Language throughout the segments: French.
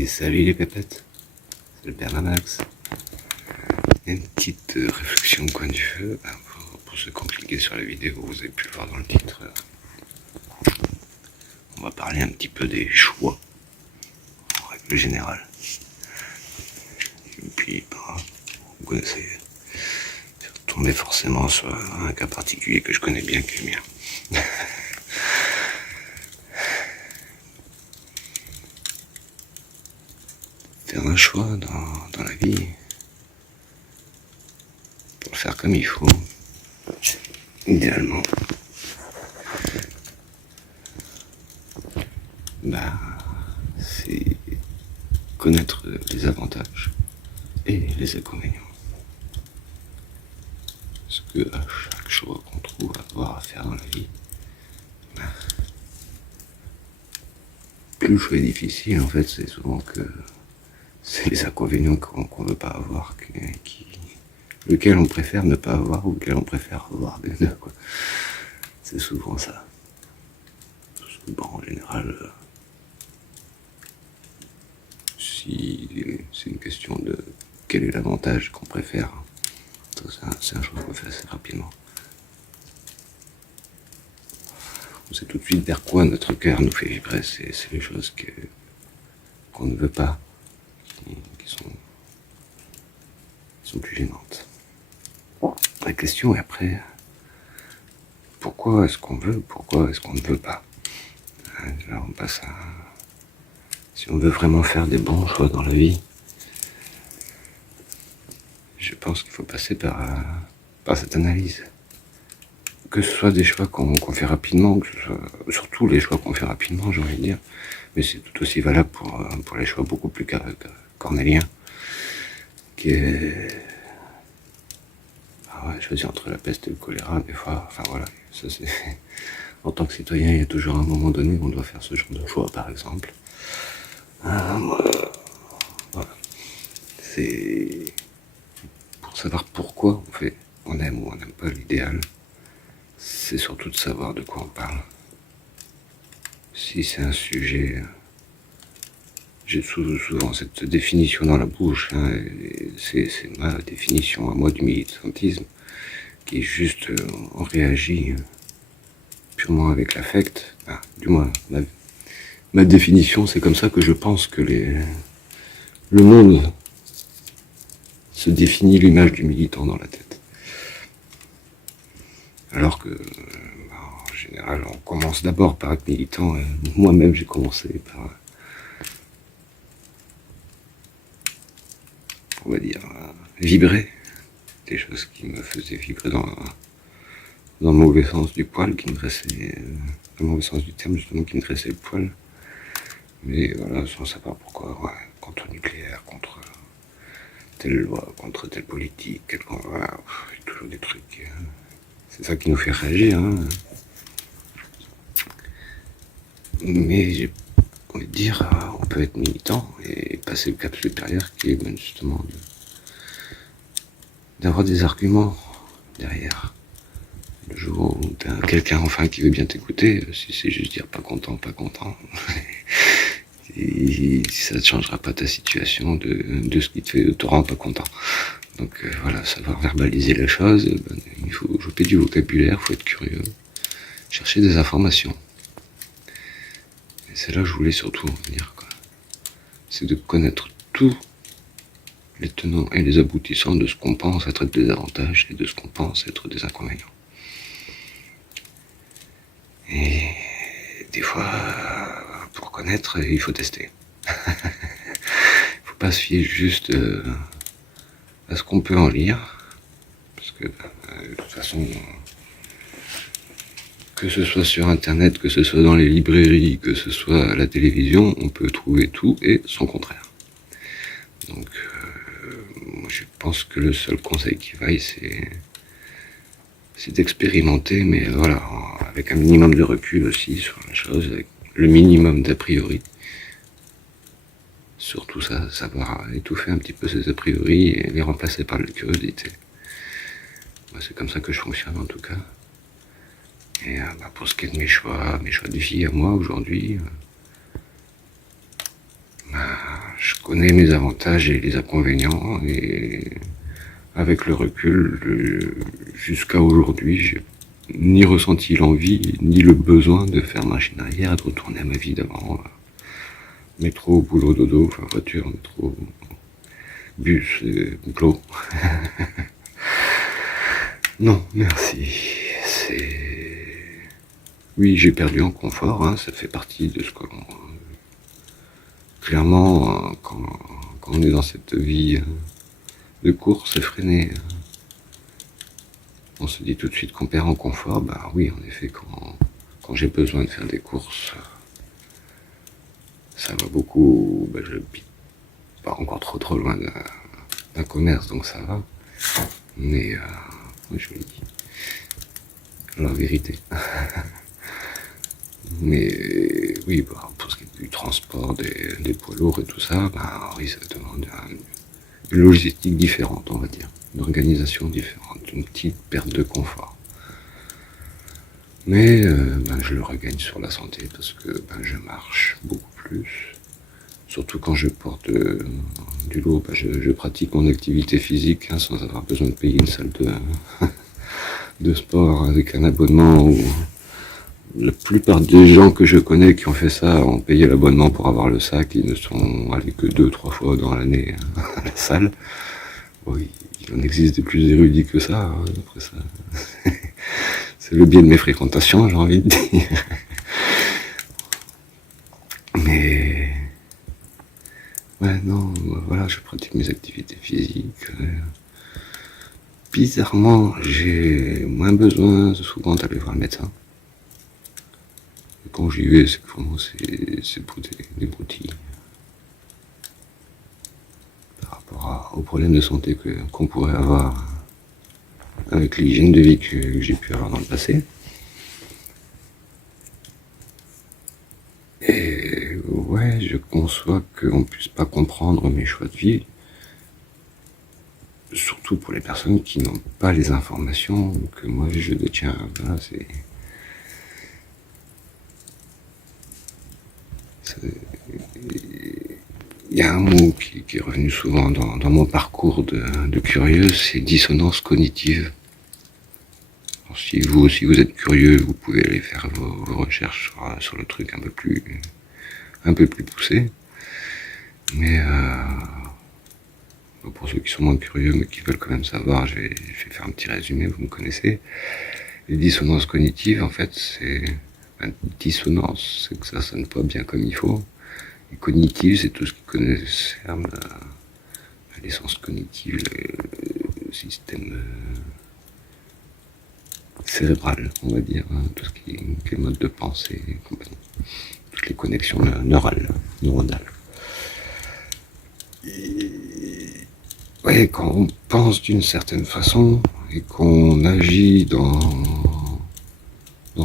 Et salut les pépettes, c'est le Père Mamax. Une petite réflexion au coin du feu, pour ceux qui ont cliqué sur la vidéo, vous avez pu le voir dans le titre. On va parler un petit peu des choix, en règle générale. Et puis, vous connaissez, tomber forcément sur un cas particulier que je connais bien, qui est le mien. Faire un choix dans la vie, pour le faire comme il faut, idéalement, c'est connaître les avantages et les inconvénients. Parce que à chaque choix qu'on trouve à avoir à faire dans la vie, plus le choix est difficile, en fait, c'est souvent que c'est les inconvénients qu'on veut pas avoir, lequel on préfère ne pas avoir ou lequel on préfère avoir des deux, quoi. C'est souvent ça. Parce que, en général, si c'est une question de quel est l'avantage qu'on préfère, c'est un choix qu'on fait assez rapidement. On sait tout de suite vers quoi notre cœur nous fait vibrer, c'est les choses qu'on ne veut pas, qui sont plus gênantes. La question est après, pourquoi est-ce qu'on veut, pourquoi est-ce qu'on ne veut pas? Là on passe à, si on veut vraiment faire des bons choix dans la vie, je pense qu'il faut passer par cette analyse. Que ce soit des choix qu'on fait rapidement, surtout les choix qu'on fait rapidement, j'ai envie de dire, mais c'est tout aussi valable pour les choix beaucoup plus cornéliens, qui est choisir entre la peste et le choléra, des fois, enfin voilà, ça c'est en tant que citoyen, il y a toujours un moment donné où on doit faire ce genre de choix, par exemple. Voilà. C'est pour savoir pourquoi on aime ou on n'aime pas l'idéal. C'est surtout de savoir de quoi on parle. Si c'est un sujet, j'ai souvent cette définition dans la bouche, c'est ma définition à moi du militantisme, qui est juste, on réagit purement avec l'affect, du moins ma définition, c'est comme ça que je pense que le monde se définit l'image du militant dans la tête. Alors que, en général, on commence d'abord par être militant. Moi-même, j'ai commencé par, on va dire, vibrer. Des choses qui me faisaient vibrer dans le mauvais sens du poil, qui me dressait, dans le mauvais sens du terme, justement, qui me dressait le poil. Mais voilà, sans savoir pourquoi, contre le nucléaire, contre telle loi, contre telle politique, voilà, toujours des trucs. C'est ça qui nous fait réagir. Mais j'ai envie de dire, on peut être militant et passer le cap supérieur qui est justement d'avoir des arguments derrière. Le jour où t'as quelqu'un enfin qui veut bien t'écouter, si c'est juste dire pas content, et ça ne changera pas ta situation de ce qui te rend pas content. Donc voilà, savoir verbaliser la chose, il faut choper du vocabulaire, il faut être curieux, chercher des informations. Et c'est là que je voulais surtout en venir, quoi. C'est de connaître tous les tenants et les aboutissants de ce qu'on pense être des avantages et de ce qu'on pense être des inconvénients. Et des fois, pour connaître, il faut tester. Il faut pas se fier juste à ce qu'on peut en lire, parce que de toute façon, que ce soit sur internet, que ce soit dans les librairies, que ce soit à la télévision, on peut trouver tout et son contraire. Donc moi je pense que le seul conseil qui vaille, c'est d'expérimenter, mais voilà, avec un minimum de recul aussi sur la chose, avec le minimum d'a priori. Surtout ça, savoir étouffer un petit peu ces a priori et les remplacer par la curiosité. Moi, c'est comme ça que je fonctionne en tout cas. Et pour ce qui est de mes choix de vie à moi aujourd'hui, connais mes avantages et les inconvénients, et avec le recul, jusqu'à aujourd'hui, j'ai ni ressenti l'envie, ni le besoin de faire machine arrière, de retourner à ma vie d'avant. Métro, boulot, dodo, enfin voiture, métro, bus, boulot. Non, merci. Oui, j'ai perdu en confort, hein, ça fait partie de ce que l'on... Clairement, quand on est dans cette vie de course effrénée, on se dit tout de suite qu'on perd en confort. Bah oui, en effet, quand j'ai besoin de faire des courses, ça va beaucoup. Bah, je n'habite pas encore trop loin d'un commerce, donc ça va. Mais oui, je le dis. La vérité. Mais oui, bah, pour ce qui est du transport, des poids lourds et tout ça, bah, oui, ça demande une logistique différente, on va dire. Une organisation différente, une petite perte de confort. Mais je le regagne sur la santé parce que je marche beaucoup plus. Surtout quand je porte du lourd, je pratique mon activité physique sans avoir besoin de payer une salle de sport avec un abonnement. Où la plupart des gens que je connais qui ont fait ça ont payé l'abonnement pour avoir le sac. Ils ne sont allés que 2-3 fois dans l'année à la salle. Oui, il en existe des plus érudits que ça, après ça. C'est le biais de mes fréquentations, j'ai envie de dire. Mais... ouais, non, voilà, je pratique mes activités physiques. Bizarrement, j'ai moins besoin souvent d'aller voir le médecin. Et quand j'y vais, c'est vraiment c'est pour des broutilles. Par rapport aux problèmes de santé qu'on pourrait avoir avec l'hygiène de vie que j'ai pu avoir dans le passé. Et ouais, je conçois qu'on puisse pas comprendre mes choix de vie, surtout pour les personnes qui n'ont pas les informations que moi je détiens. Voilà, il y a un mot qui est revenu souvent dans mon parcours de curieux, c'est dissonance cognitive. Alors, si vous aussi vous êtes curieux, vous pouvez aller faire vos recherches sur le truc un peu plus poussé. Mais pour ceux qui sont moins curieux mais qui veulent quand même savoir, je vais faire un petit résumé, vous me connaissez. Les dissonances cognitives, en fait, c'est... dissonance, c'est que ça sonne pas bien comme il faut. Et cognitive, c'est tout ce qui concerne l'essence cognitive, le système cérébral, on va dire, hein, tout ce qui est mode de pensée, compagnie. Toutes les connexions neuronales. Et, ouais, quand on pense d'une certaine façon et qu'on agit dans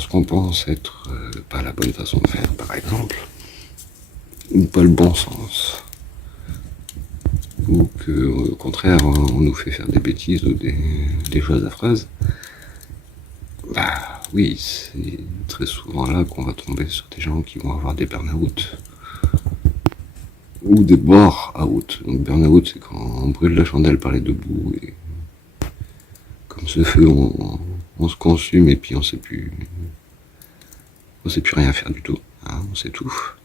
ce qu'on pense être pas la bonne façon de faire, par exemple, ou pas le bon sens, ou que au contraire on nous fait faire des bêtises ou des choses affreuses, bah oui, c'est très souvent là qu'on va tomber sur des gens qui vont avoir des burn-out ou des bore-out. Donc burn-out, c'est quand on brûle la chandelle par les deux bouts et comme ce feu on se consume et puis on sait plus rien faire du tout, hein, on s'étouffe.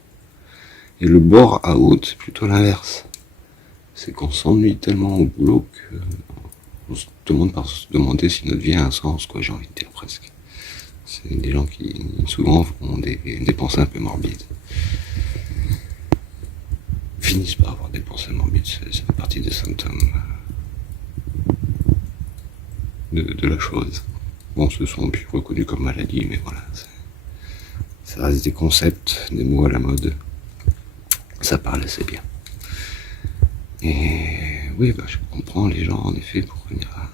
Et le bore-out, c'est plutôt l'inverse. C'est qu'on s'ennuie tellement au boulot qu'on se demande par se demander si notre vie a un sens, quoi, j'ai envie de dire presque. C'est des gens qui souvent font des pensées un peu morbides. Finissent par avoir des pensées morbides, ça fait partie des symptômes de la chose. Bon, ce sont plus reconnus comme maladie, mais voilà. Ça reste des concepts, des mots à la mode. Ça parle assez bien. Et oui, je comprends les gens, en effet, pour revenir à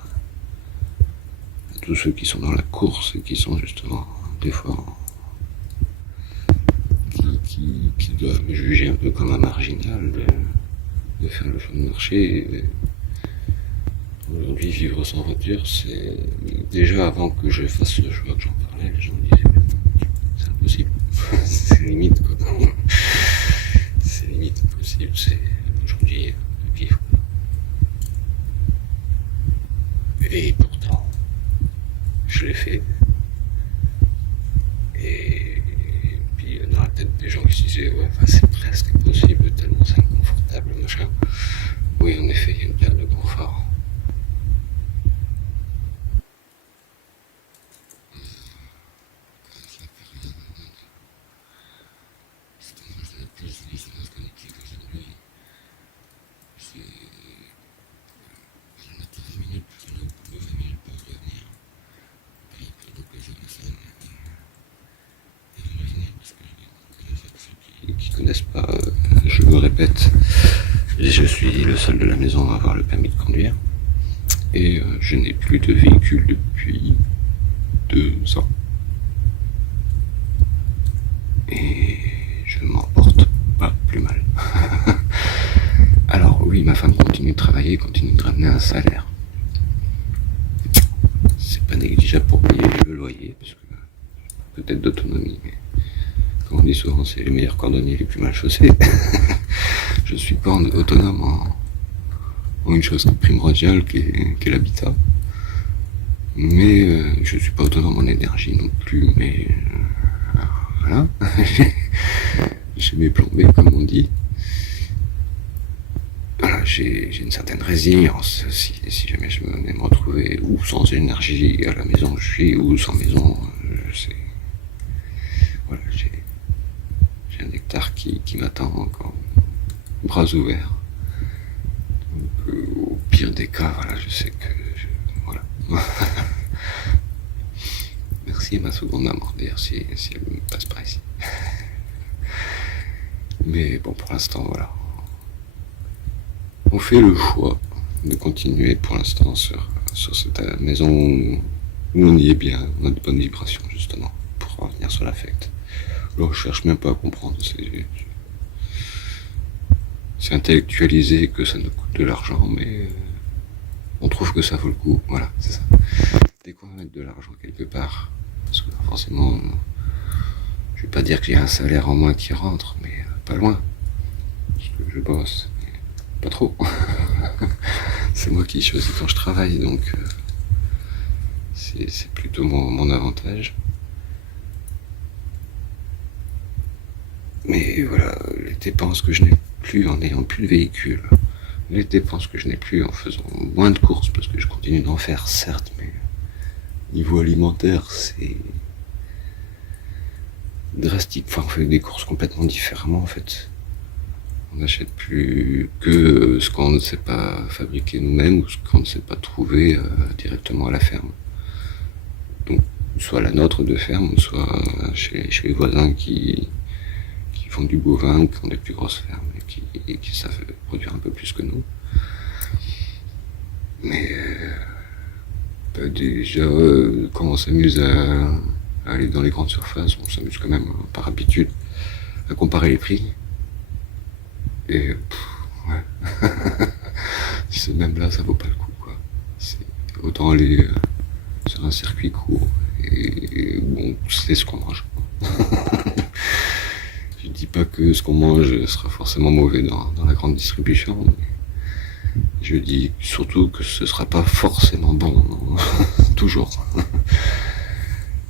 tous ceux qui sont dans la course et qui sont justement, des fois, qui doivent me juger un peu comme un marginal de faire le choix de marché. Aujourd'hui, vivre sans voiture, c'est... Déjà, avant que je fasse ce choix, que j'en parlais, les gens me disaient, c'est impossible. C'est limite, quoi. C'est limite impossible. Je vous dis, de vivre. Et pourtant, je l'ai fait. Et puis il y en aura peut-être des gens qui se disaient, ouais, enfin, c'est presque impossible, tellement c'est inconfortable, machin. Oui, en effet, il y a une perte de confort. Qui connaissent pas, je le répète, je suis le seul de la maison à avoir le permis de conduire. Et je n'ai plus de véhicule depuis 2 ans. Et je ne m'en porte pas plus mal. Alors oui, ma femme continue de travailler, continue de ramener un salaire. C'est pas négligeable pour payer le loyer, parce que peut-être d'autonomie, mais comme on dit souvent, c'est les meilleurs cordonniers les plus mal chaussés. Je ne suis pas autonome en une chose primordiale qui est l'habitat. Mais je ne suis pas autonome en énergie non plus, mais voilà. J'ai mes plans B, comme on dit. Voilà, j'ai une certaine résilience si jamais je venais me retrouver ou sans énergie à la maison où je suis, ou sans maison, je sais. Voilà, j'ai un hectare qui m'attend encore, bras ouverts. Donc, au pire des cas, voilà, je sais que voilà. Merci à ma seconde maman, d'ailleurs, si elle me passe par ici. Mais bon, pour l'instant, voilà. On fait le choix de continuer pour l'instant sur cette maison où on y est bien, on a de bonnes vibrations, justement, pour revenir sur l'affect. Alors, je cherche même pas à comprendre, c'est intellectualisé que ça nous coûte de l'argent, mais on trouve que ça vaut le coup, voilà, c'est ça. Dès qu'on va mettre de l'argent quelque part, parce que forcément, je vais pas dire qu'il y a un salaire en moins qui rentre, mais pas loin, parce que je bosse, mais pas trop. C'est moi qui choisis quand je travaille, donc c'est plutôt mon avantage. Mais voilà, les dépenses que je n'ai plus en n'ayant plus de véhicule, les dépenses que je n'ai plus en faisant moins de courses, parce que je continue d'en faire, certes, mais niveau alimentaire, c'est drastique. Enfin, on fait des courses complètement différemment, en fait. On n'achète plus que ce qu'on ne sait pas fabriquer nous-mêmes ou ce qu'on ne sait pas trouver directement à la ferme. Donc, soit la nôtre de ferme, soit chez les voisins qui font du bovin ou qui ont des plus grosses fermes et qui savent produire un peu plus que nous. Mais déjà, quand on s'amuse à aller dans les grandes surfaces, on s'amuse quand même par habitude à comparer les prix. Et ouais. Même là, ça vaut pas le coup, quoi. Autant aller sur un circuit court et bon, c'est ce qu'on mange. Je dis pas que ce qu'on mange sera forcément mauvais dans la grande distribution, mais je dis surtout que ce sera pas forcément bon, non. Toujours.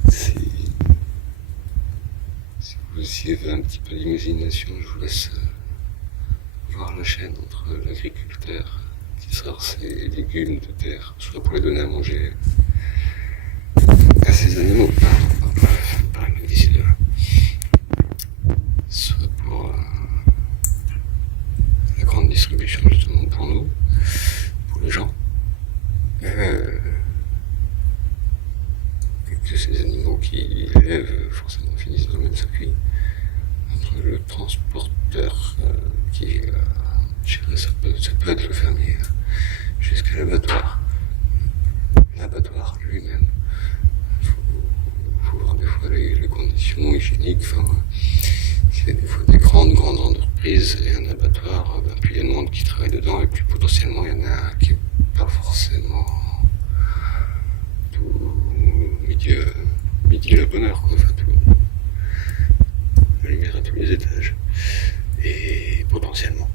Si vous avez un petit peu d'imagination, je vous laisse voir la chaîne entre l'agriculteur qui sort ses légumes de terre, soit pour les donner à manger à ses animaux, par exemple d'ici de là, soit pour la grande distribution justement pour nous, pour les gens, que ces animaux qui élèvent forcément finissent dans le même circuit, entre le transporteur qui ça peut être le fermier jusqu'à l'abattoir lui-même. Faut voir des fois les conditions hygiéniques, enfin, c'est des fois des grandes entreprises et un abattoir, plus il y a de monde qui travaille dedans et plus potentiellement il y en a qui n'est pas forcément tout midi à la bonne heure, quoi, enfin tout, la lumière à tous les étages, et potentiellement.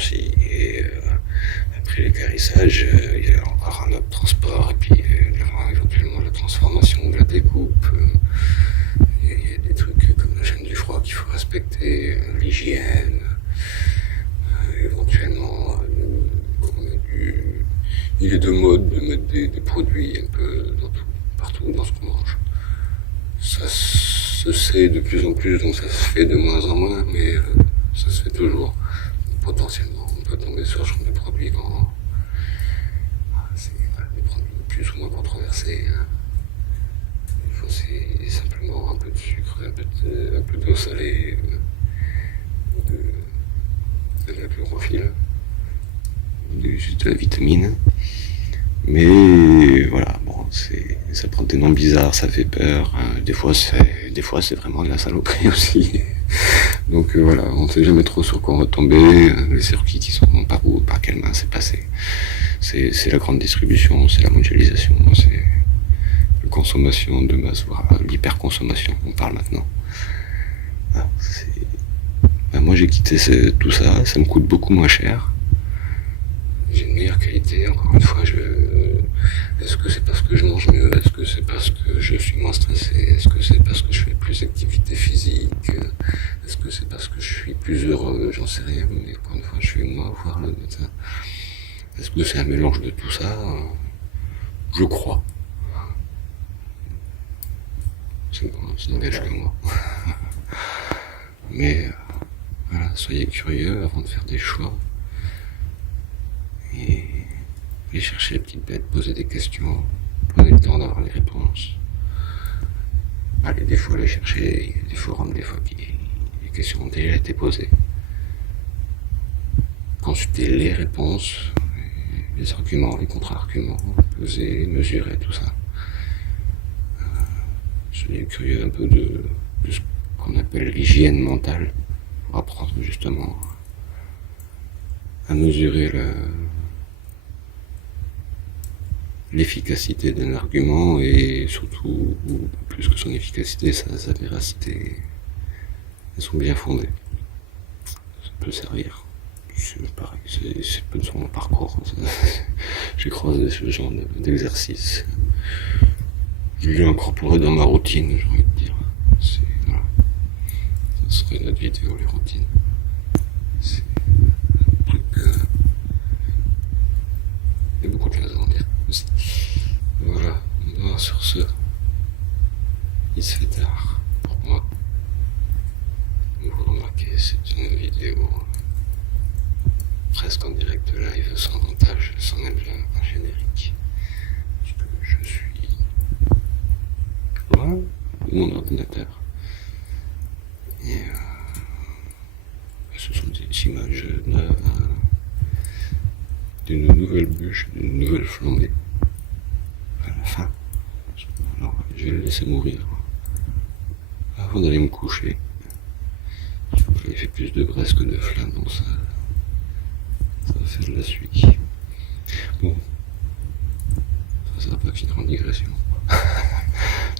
aussi. Et après l'équarrissage, il y a encore un autre transport, et puis il y aura éventuellement la transformation de la découpe. Il y a des trucs comme la chaîne du froid qu'il faut respecter, l'hygiène, éventuellement, il est de mode de mettre des produits un peu partout dans ce qu'on mange. Ça se sait de plus en plus, donc ça se fait de moins en moins, mais ça se fait toujours. Potentiellement, on peut tomber sur des produits c'est des produits plus ou moins controversés. Hein. C'est simplement un peu de sucre, un peu d'eau salée, de la chlorophylle, juste de la vitamine. Mais voilà, bon, ça prend des noms bizarres, ça fait peur. Des fois, c'est vraiment de la saloperie aussi. Donc voilà, on ne sait jamais trop sur quoi on va tomber. Les circuits qui sont par quelle main c'est passé. C'est la grande distribution, c'est la mondialisation, c'est la consommation de masse, voire l'hyperconsommation. On parle maintenant. Ah, moi, j'ai quitté tout ça. Ça me coûte beaucoup moins cher. J'ai une meilleure qualité, encore une fois, est-ce que c'est parce que je mange mieux? Est-ce que c'est parce que je suis moins stressé? Est-ce que c'est parce que je fais plus d'activité physique? Est-ce que c'est parce que je suis plus heureux? J'en sais rien, mais encore une fois, je suis moi voir le médecin. Est-ce que c'est un mélange de tout ça? Je crois. Ça n'engage que moi. Mais voilà, soyez curieux avant de faire des choix. Et allez chercher les petites bêtes, poser des questions, prenez le temps d'avoir les réponses. Allez des fois aller chercher des forums, des fois qui les questions ont déjà été posées. Consultez les réponses, les arguments, les contre-arguments, peser, mesurer tout ça. Soyez curieux un peu de ce qu'on appelle l'hygiène mentale, pour apprendre justement à mesurer l'efficacité d'un argument et surtout, plus que son efficacité, sa véracité. Elles sont bien fondées. Ça peut servir. C'est pareil, c'est peu de son parcours. J'ai croisé ce genre d'exercice. Je l'ai incorporé dans ma routine, j'ai envie de dire. Voilà. Ça serait notre vidéo, les routines. C'est un truc. Il y a beaucoup de choses à en dire aussi. Voilà. Bon, sur ce, il se fait tard pour moi. Vous remarquez, c'est une vidéo presque en direct live, sans montage, sans même un générique. Parce que je suis loin de mon ordinateur. Et ce sont des images d'une nouvelle bûche, d'une nouvelle flambée. À la fin. Alors, je vais le laisser mourir avant d'aller me coucher. J'ai fait plus de graisse que de flamme, donc ça va faire de la suie. Bon, ça va pas finir en digression.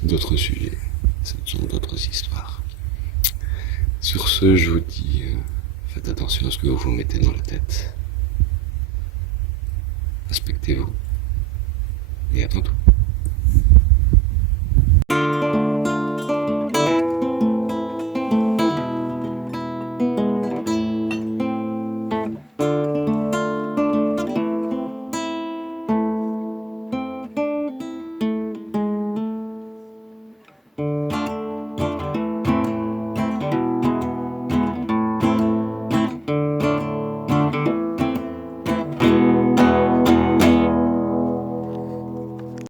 D'autres sujets, ce sont d'autres histoires. Sur ce, je vous dis, faites attention à ce que vous vous mettez dans la tête. Respectez-vous. Et à tantôt.